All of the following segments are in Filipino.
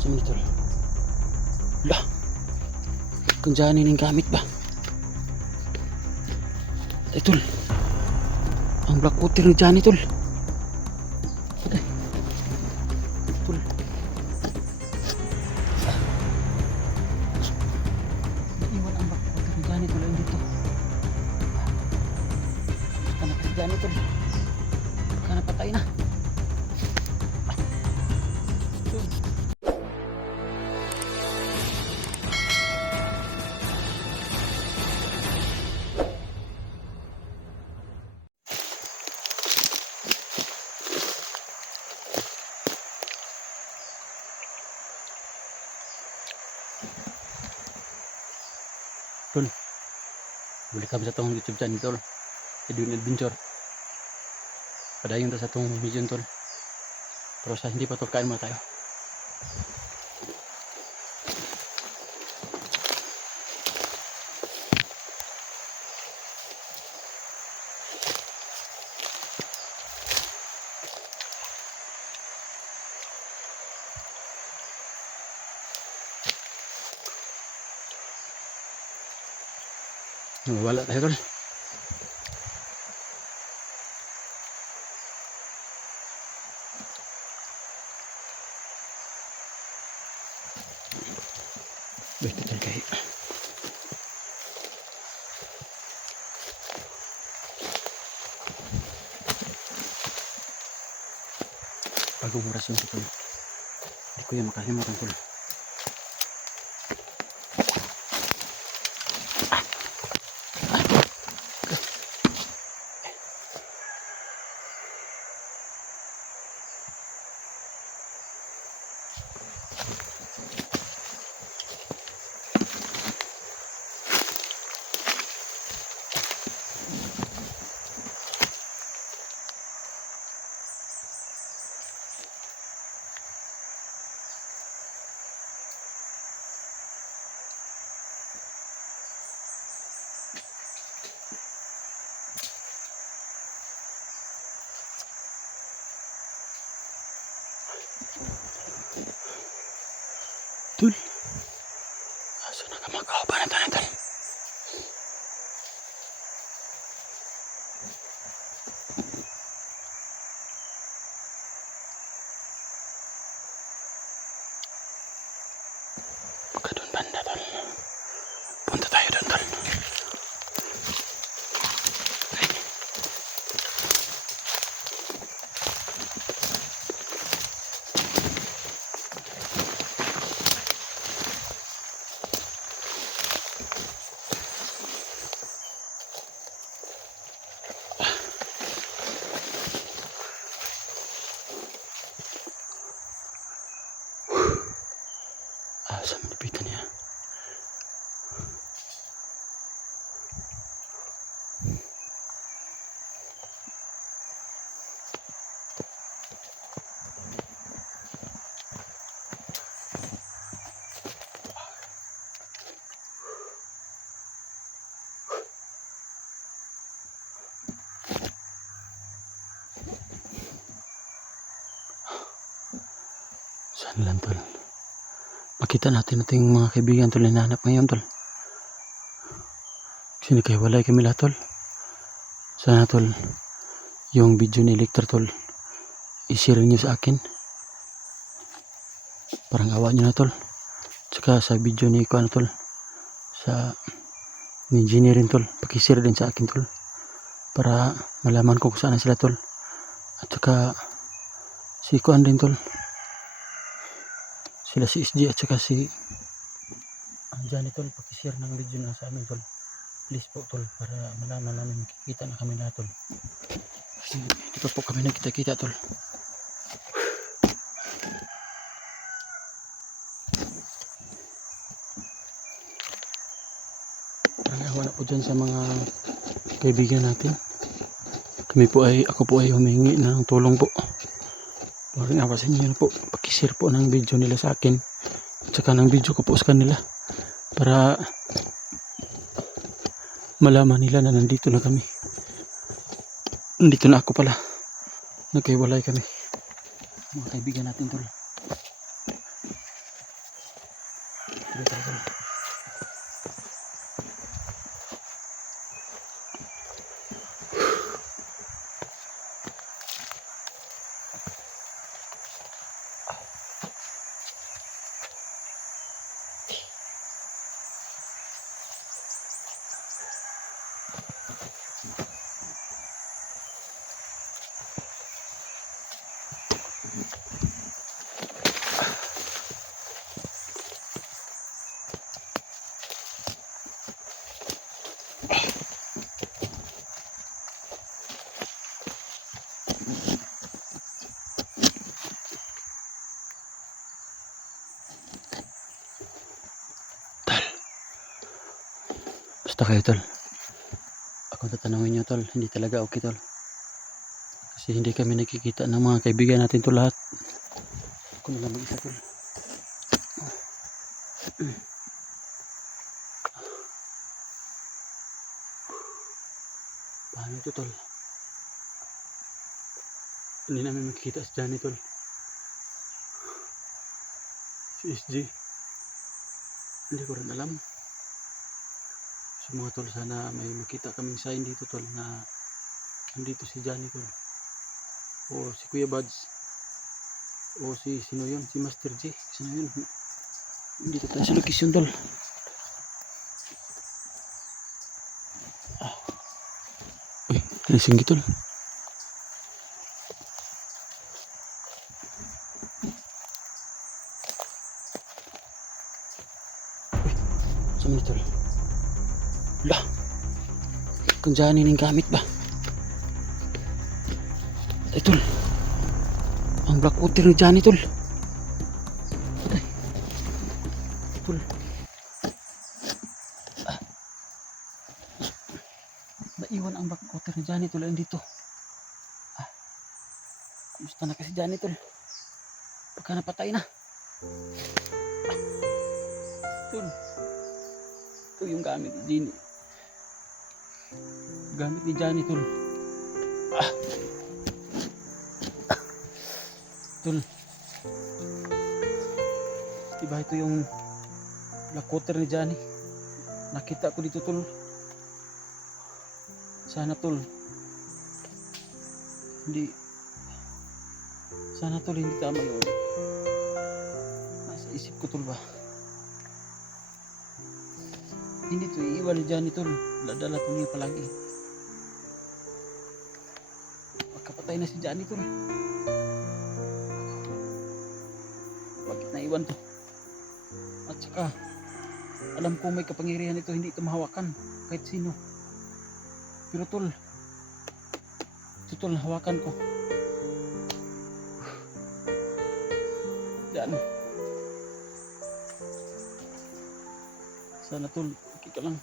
Sa monitor. Lah. Kung dyan yung gamit ba? Ay tol. Ang black water ng dyan tol. Ay. Tol. Iwan ang black water ng dyan tol. Ayun dito. Baka napatay dyan tol. Baka napatay na. Tol, balik kami sa itong YouTube channel tol, Edwin Adventure. Padayon to sa itong video tol. Pero sa hindi pa tol, kain muna tayo. Wala tayo tol. Baik tol kayo. Bagong oras yung tol. Hindi ko yung makalimutan tol. Tol, asa na ka mag-awa na tanan. Baka doon banda tol. Punta tayo doon tol. Asa manipitan niya. Saan lang tol? Makita natin yung mga kaibigan tol na hinahanap ngayon tol. Kasi nagkahiwalay kami lahat tol. Sana tol, yung video ni Lecter tol, i-share nyo sa akin. Parang awa nyo na tol. Tsaka sa video ni Kuan tol, sa ni engineering tol, pakishare din sa akin tol. Para malaman ko kung saan sila tol. At saka si Kuan din tol. Sila si SG at saka si Johnny tol, pakishare ng video na sa amin tol. Please po tol, para malaman namin kikita na kami na tol. Kasi dito po kami nagkita-kita tol. Wala po dyan sa mga kaibigan natin. Ako po ay humingi ng tulong po. Parang awasin nyo na po, pakishare po ng video nila sa akin. At saka ng video ko po sa kanila. Para malaman nila na nandito na kami. Nandito na ako pala. Nagkaiwalay kami. Mga kaibigan natin tol. dito tol. Basta kayo tol. Ako tatanungin nyo tol, hindi talaga okay tol. Kasi hindi kami nakikita ng mga kaibigan natin to lahat. Ako na lang mag-isa tol. Paano ito tol? Hindi namin makikita si Johnny tol. Si SG. Hindi ko rin alam. So mga tol, sana may makita kaming sign dito tol na nandito si Johnny tol. O si Kuya Buds. O si sino yun? Si Master J. Sino yun? Dito tayo sa location tol. Uy, naisinggi tol. Uy, saan mo tol? Lah, kung Johnny ning gamit ba? Ay tol, ang black water ni Johnny tol. Ay, tol. Naiwan ang black water ni Johnny tol. Andito. Kumusta na kasi Johnny tol? Baka napatay na. Tol, ito yung gamit ni Johnny. Gamit ni Johnny tol. Tol, diba ito yung black water ni Johnny? Nakita ko dito tol. Sana tol hindi tama yun. Nasa isip ko tol ba, hindi to iiwan ni Johnny tol. Dala to niya palagi. Magkapatay na si Johnny tol. Bakit naiwan to? At saka alam ko may kapangyarihan ito, hindi ito mahawakan kahit sino. Pero tol, ito tol, hawakan ko. Yan. Sana tol, okay ka lang.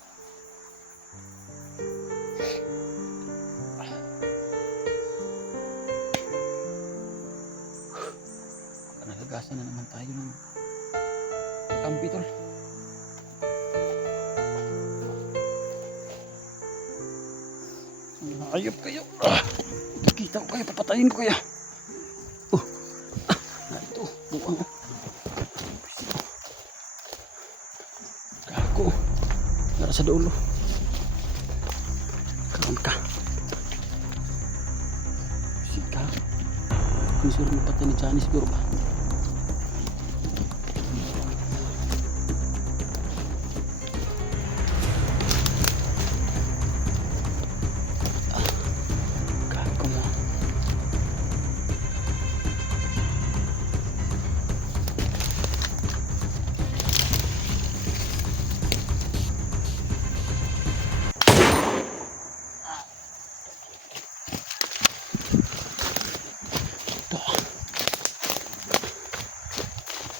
Nagagasan na naman tayo ng kampi tol. Ayop kayo. Kita ko kayo, papatayin ko kaya. Narito, buwang. Gago. Nara sa dulo. Karon ka. Sika. Kung sure mapatay ni Johnny siguro ba?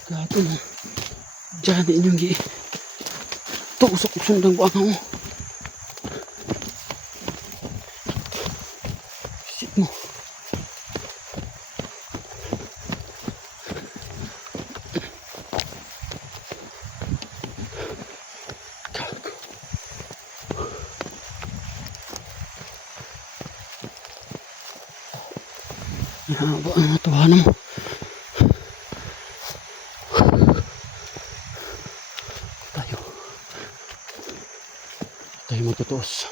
Gato na. Johnny inyong gi. Tusok ko sundang buang mo. Sit mo. Gago. Haba ang matuhanan mo. tayo magtutuos.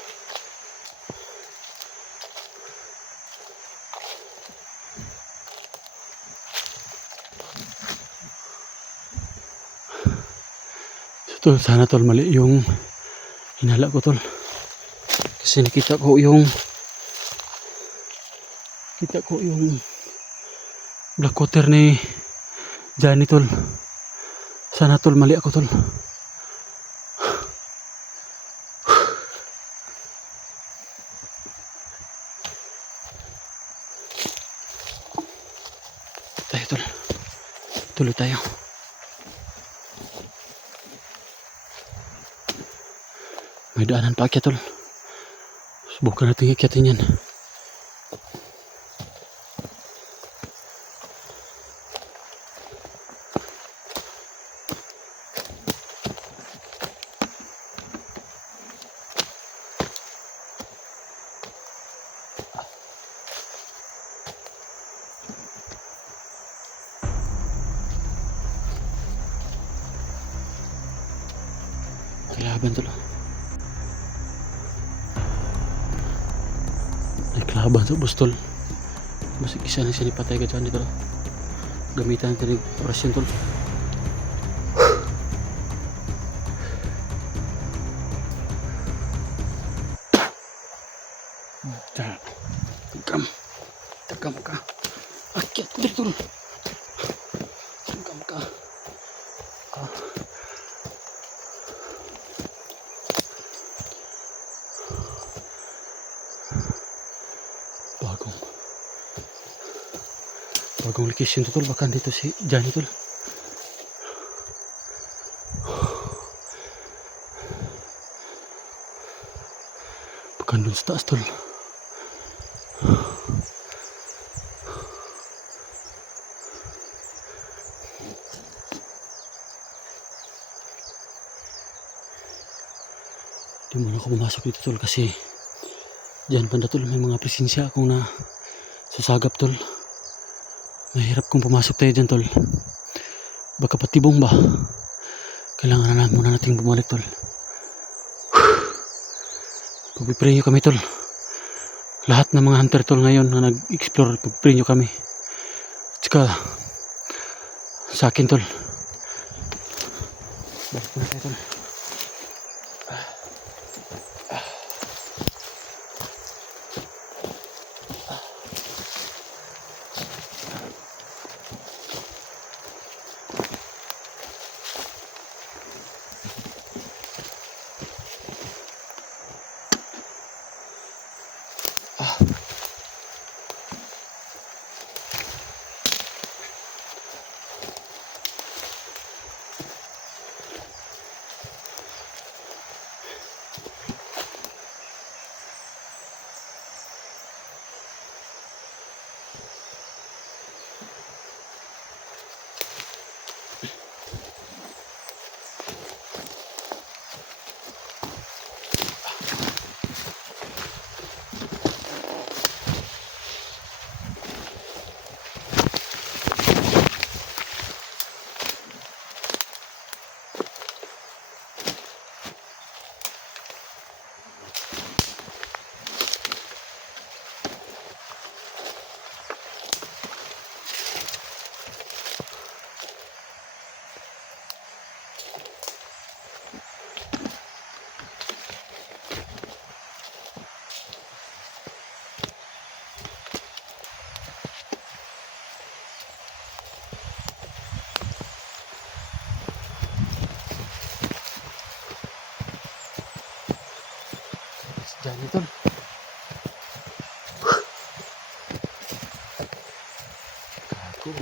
So, tol, sana tol mali yung hinala ko tol. Kasi nakita ko yung black water ni Johnny tol. Sana tol mali ako tol. Tayo tol. Tuloy tayo. May daanan pa akyat tol. Subukan natin ikyatin yan. Kalaban tol. May kalaban sa bustol. Masig isa na siya patay ka dyan dito. Gamitan natin yung orasyon tol. Tagam ka. Akyat dito tol. Tagam ka. Bagong location to tol, baka dito si Johnny tol. Baka dun sa taas tol. Di muna ako pumasok dito tol kasi dyan banda tol may mga presensya akong na sasagap tol. Mahirap kung pumasok tayo dyan tol. Baka patibong ba? Kailangan na muna natin bumalik tol. Pagpipray nyo kami tol. Lahat ng mga hunter tol ngayon na nag-explore, pagpipray nyo kami. At saka sa akin tol. Balik muna tayo tol. Johnny tol. Gago.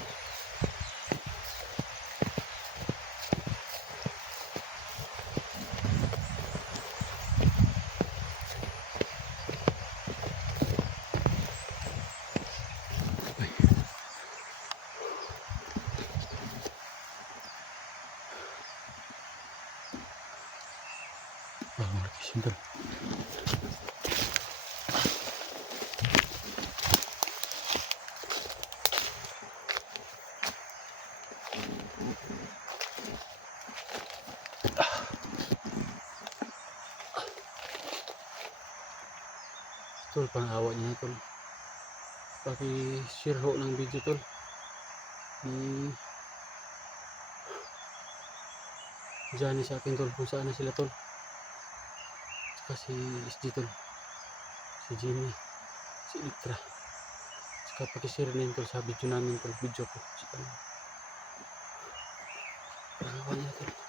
Bagong location tol. Tol, pangawa niya na tol. Paki-share ho ng video tol. Ni Johnny sa akin tol kung saan na sila tol. Tsaka si SG tol. Si Jimmy. Si Itra. Tsaka paki-share na yun tol sa video namin tol. Video ko. Pangawa niya tol.